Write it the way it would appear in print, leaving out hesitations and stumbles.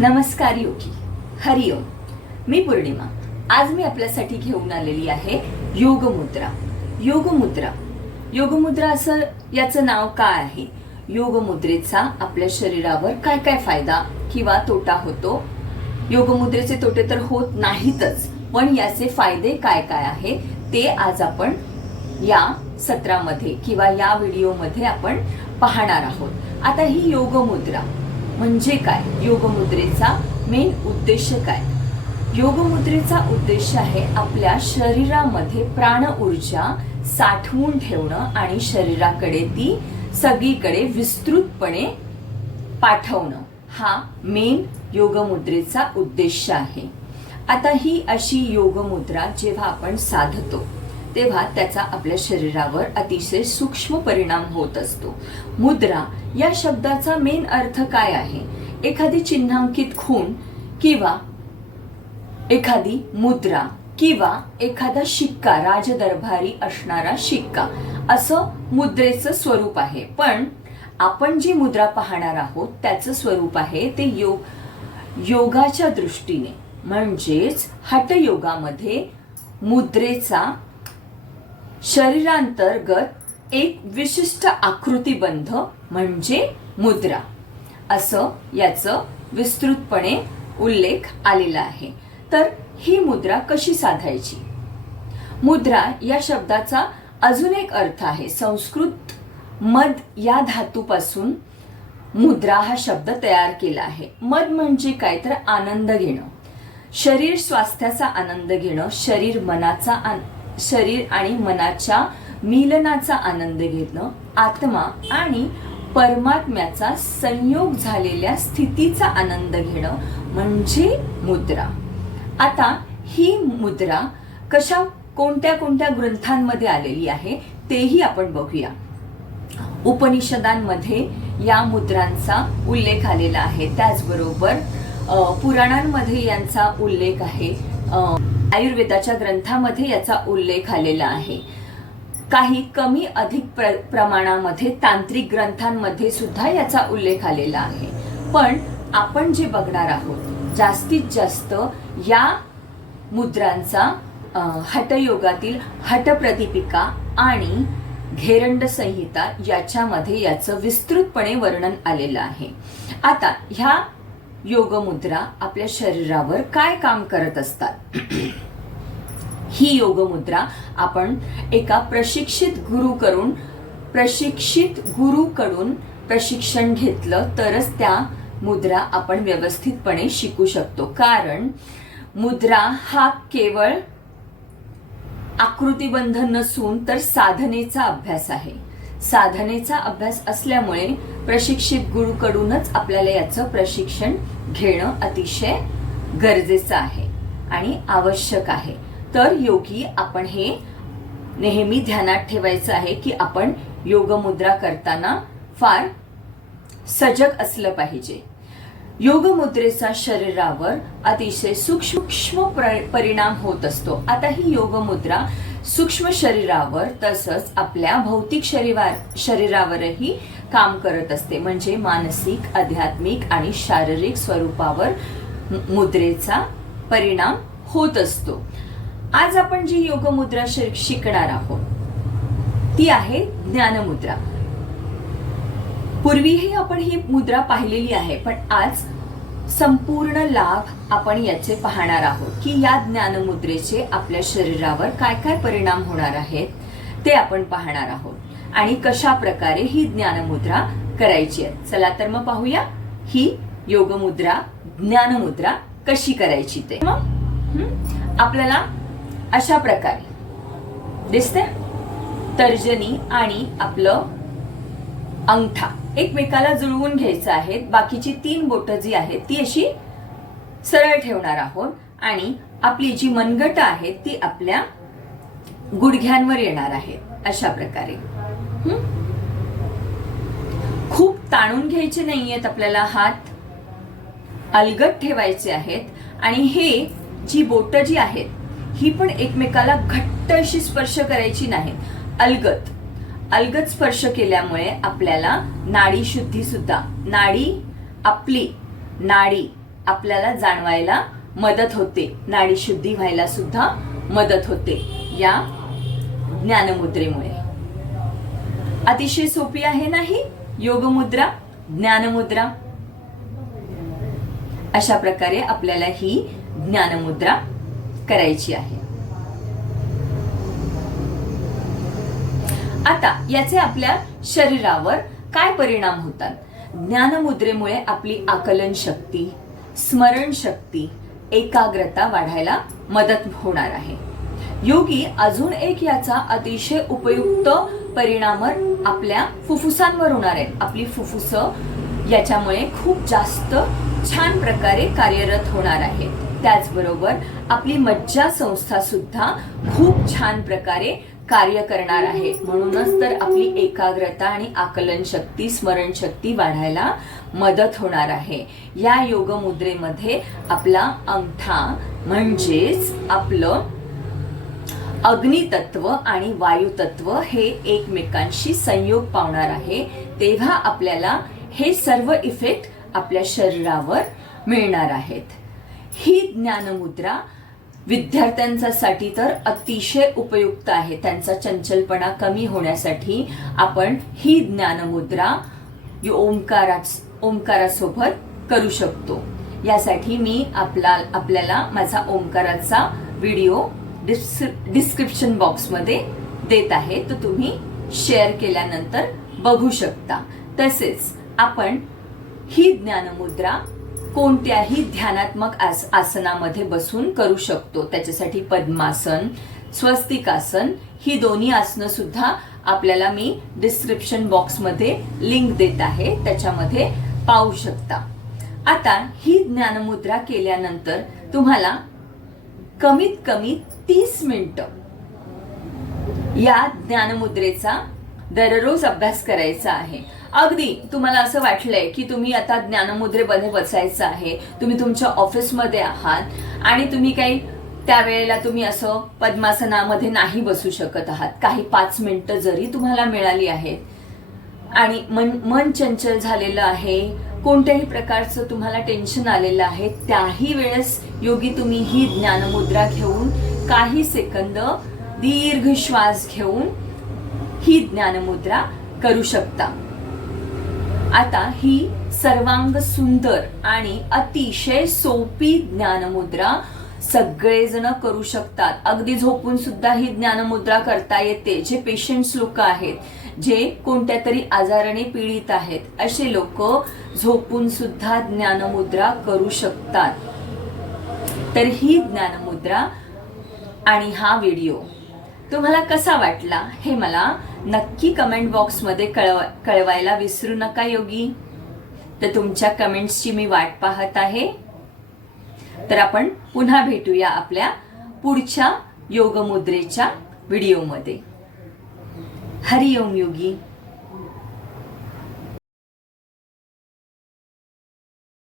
नमस्कार योगी, हरिओम. मी पूर्णिमा. आज मी आपल्यासाठी घेऊन आलेली आहे योगमुद्रा. योगमुद्रा योगमुद्रा असं याचं नाव काय आहे? योगमुद्रेचा आपल्या शरीरावर काय काय फायदा किंवा तोटा होतो? योगमुद्रेचे तोटे तर होत नाहीतच, पण याचे फायदे काय काय आहे ते आज आपण या सत्रामध्ये किंवा या व्हिडिओमध्ये आपण पाहणार आहोत. आता ही योगमुद्रा म्हणजे काय? योगमुद्रेचा मेन उद्देश काय? योगमुद्रेचा उद्देश आहे आपल्या शरीरामध्ये प्राण ऊर्जा साठवून ठेवणं आणि शरीराकडे ती सगळीकडे विस्तृतपणे पाठवणं, हा मेन योगमुद्रेचा उद्देश आहे. आता ही अशी योगमुद्रा जेव्हा आपण साधतो तेव्हा त्याचा आपल्या शरीरावर अतिशय सूक्ष्म परिणाम होत असतो. मुद्रा या शब्दाचा मेन अर्थ काय आहे? एखादी चिन्हांकित खूण किंवा एखादी मुद्रा किंवा एखादा शिक्का, राजदरबारी असणारा शिक्का, असं मुद्रेचं स्वरूप आहे. पण आपण जी मुद्रा पाहणार आहोत त्याचं स्वरूप आहे ते योगाच्या दृष्टीने, म्हणजेच हठयोगामध्ये मुद्रेचा शरीरांतर्गत एक विशिष्ट आकृतीबंध म्हणजे मुद्रा, असं याचं विस्तृतपणे उल्लेख आलेला आहे. तर ही मुद्रा कशी साधायची? मुद्रा या शब्दाचा अजून एक अर्थ आहे. संस्कृत मद या धातूपासून मुद्रा हा शब्द तयार केला आहे. मद म्हणजे काय तर आनंद घेणं, शरीर स्वास्थ्याचा आनंद घेणं, शरीर आणि मनाच्या मिलनाचा आनंद घेणं, आत्मा आणि परमात्म्याचा संयोग झालेल्या स्थितीचा आनंद घेणं म्हणजे मुद्रा. आता ही मुद्रा कोणत्या कोणत्या ग्रंथांमध्ये आलेली आहे तेही आपण बघूया. उपनिषदांमध्ये या मुद्रांचा उल्लेख आलेला आहे. त्याचबरोबर पुराणांमध्ये यांचा उल्लेख आहे. आयुर्वेदाच्या ग्रंथामध्ये याचा उल्लेख आलेला आहे. काही कमी अधिक प्रमाणामध्ये तांत्रिक ग्रंथांमध्ये सुद्धा याचा उल्लेख आलेला आहे. पण आपण जे बघणार आहोत जास्तीत जास्त या मुद्रांचा हठयोगातील हठप्रदीपिका आणि घेरंड संहिता याच्यामध्ये याचं विस्तृतपणे वर्णन आलेलं आहे. आता ह्या योगमुद्रा आपल्या शरीरावर काय काम करत असतात? ही योगमुद्रा आपण एका प्रशिक्षित गुरुकडून प्रशिक्षण घेतलं तरच त्या मुद्रा आपण व्यवस्थितपणे शिकू शकतो. कारण मुद्रा हा केवळ आकृतिबंध नसून तर साधनेचा अभ्यास आहे. साधनेचा अभ्यास असल्यामुळे प्रशिक्षित गुरुकडूनच आपल्याला याचं प्रशिक्षण घेणं अतिशय गरजेचं आहे आणि आवश्यक आहे. तर योगी आपण हे नेहमी ध्यानात ठेवायचं आहे की आपण योगमुद्रा करताना फार सजग असलं पाहिजे. योगमुद्रेचा शरीरावर अतिशय सूक्ष्म परिणाम होत असतो. आता ही योगमुद्रा सूक्ष्म शरीरावर तसंच आपल्या भौतिक शरीरावरही काम करत असते. म्हणजे मानसिक, आध्यात्मिक आणि शारीरिक स्वरूपावर मुद्रेचा परिणाम होत असतो. आज आपण जी योगमुद्रा शिकणार आहोत ती आहे ज्ञानमुद्रा. पूर्वीही आपण ही मुद्रा पाहिलेली आहे, पण आज संपूर्ण लाभ आपण याचे पाहणार आहोत की या ज्ञानमुद्रेचे आपल्या शरीरावर काय काय परिणाम होणार आहेत ते आपण पाहणार आहोत आणि कशा प्रकारे ही ज्ञानमुद्रा करायची आहे. चला तर मग पाहूया ही योगमुद्रा, ज्ञानमुद्रा कशी करायची ते. मग आपल्याला अशा प्रकारे दिसते तर्जनी आणि आपलं अंगठा एकमेकाला जुळवून घ्यायचं आहे. बाकीची 3 बोटं जी आहेत ती अशी सरळ ठेवणार आहोत आणि आपली जी मनगट आहे ती आपल्या गुडघ्यांवर येणार आहे. अशा प्रकारे खूप ताणून घ्यायचे नाहीयेत आपल्याला, हात अलगद ठेवायचे आहेत आणि हे जी बोटं जी आहेत ही पण एकमेकाला घट्ट अशी स्पर्श करायची नाही. अलगद स्पर्श केल्यामुळे आपल्याला नाडी शुद्धी सुद्धा, आपली नाडी आपल्याला जाणवायला मदत होते, नाडी शुद्धी व्हायला सुद्धा मदत होते या ज्ञानमुद्रेमुळे. अतिशय सोपी आहे नाही योगमुद्रा, ज्ञानमुद्रा. अशा प्रकारे आपल्याला ही ज्ञानमुद्रा करायची आहे. आता याचे आपल्या शरीरावर काय परिणाम होतात? ज्ञानमुद्रेमुळे आपली आकलन शक्ती, स्मरण शक्ती, एकाग्रता वाढायला मदत होणार आहे. योगी अजून एक याचा अतिशय उपयुक्त परिणाम आपल्या फुफ्फुसांवर होणार आहे. आपली फुफ्फुस याच्यामुळे खूप जास्त छान प्रकारे कार्यरत होणार आहेत. त्याचबरोबर आपली मज्जा संस्था सुद्धा खूप छान प्रकारे कार्य करणार आहे. म्हणूनच तर आपली एकाग्रता आणि आकलन शक्ती, स्मरण शक्ती वाढायला मदत होणार आहे. या योग मुद्रेमध्ये आपला अंगठा म्हणजेच आपलं अग्नितत्व आणि वायुतत्व हे एकमेकांशी संयोग पावणार आहे. तेव्हा आपल्याला हे सर्व इफेक्ट आपल्या शरीरावर मिळणार आहेत. ही ज्ञानमुद्रा विद्यार्थ्यांसाठी तर अतिशय उपयुक्त आहे. त्यांचा चंचलपणा कमी होण्यासाठी आपण ही ज्ञानमुद्रा ओंकारासोबत करू शकतो. यासाठी मी आपल्याला माझा ओंकाराचा व्हिडिओ डिस्क्रिप्शन बॉक्समध्ये देत आहे, तो तुम्ही शेअर केल्यानंतर बघू शकता. तसेच आपण ही ज्ञानमुद्रा कोणत्याही ध्यानात्मक आसनामध्ये बसून करू शकतो. त्याच्यासाठी पद्मासन, स्वस्तिकासन ही दोन्ही आसनं सुद्धा आपल्याला मी डिस्क्रिप्शन बॉक्समध्ये लिंक देत आहे, त्याच्यामध्ये पाहू शकता. आता ही ज्ञानमुद्रा केल्यानंतर तुम्हाला कमीत कमी 30 मिनिटं या ज्ञानमुद्रेचा दररोज अभ्यास करायचा आहे. अगदी तुम्हाला असं वाटलंय की तुम्ही आता ज्ञानमुद्रेमध्ये बसायचं आहे, तुम्ही तुमच्या ऑफिसमध्ये आहात आणि तुम्ही काही त्यावेळेला तुम्ही असं पद्मासनामध्ये नाही बसू शकत आहात, काही 5 मिनिटं जरी तुम्हाला मिळाली आहेत आणि मन चंचल झालेलं आहे, कोणत्याही प्रकारचं तुम्हाला टेन्शन आलेलं आहे, त्याही वेळेस योगी तुम्ही ही ज्ञानमुद्रा घेऊन काही सेकंद दीर्घ श्वास घेऊन ही ज्ञानमुद्रा करू शकता. आता ही सर्वांग सुंदर आणि अतिशय सोपी ज्ञानमुद्रा सगळेजण करू शकतात. अगदी झोपून सुद्धा ही ज्ञानमुद्रा करता येते. जे पेशंट्स लोक आहेत, जे कोणत्या तरी आजाराने पीडित आहेत, असे लोक झोपून सुद्धा ज्ञानमुद्रा करू शकतात. तर ही ज्ञानमुद्रा आणि हा व्हिडिओ तुम्हाला कसा वाटला हे मला नक्की कमेंट बॉक्समध्ये कळवायला विसरू नका योगी. तर तुमच्या कमेंट्सची मी वाट पाहत आहे. तर आपण पुन्हा भेटूया आपल्या पुढच्या योगमुद्रेच्या व्हिडिओमध्ये. हरिओम योगी.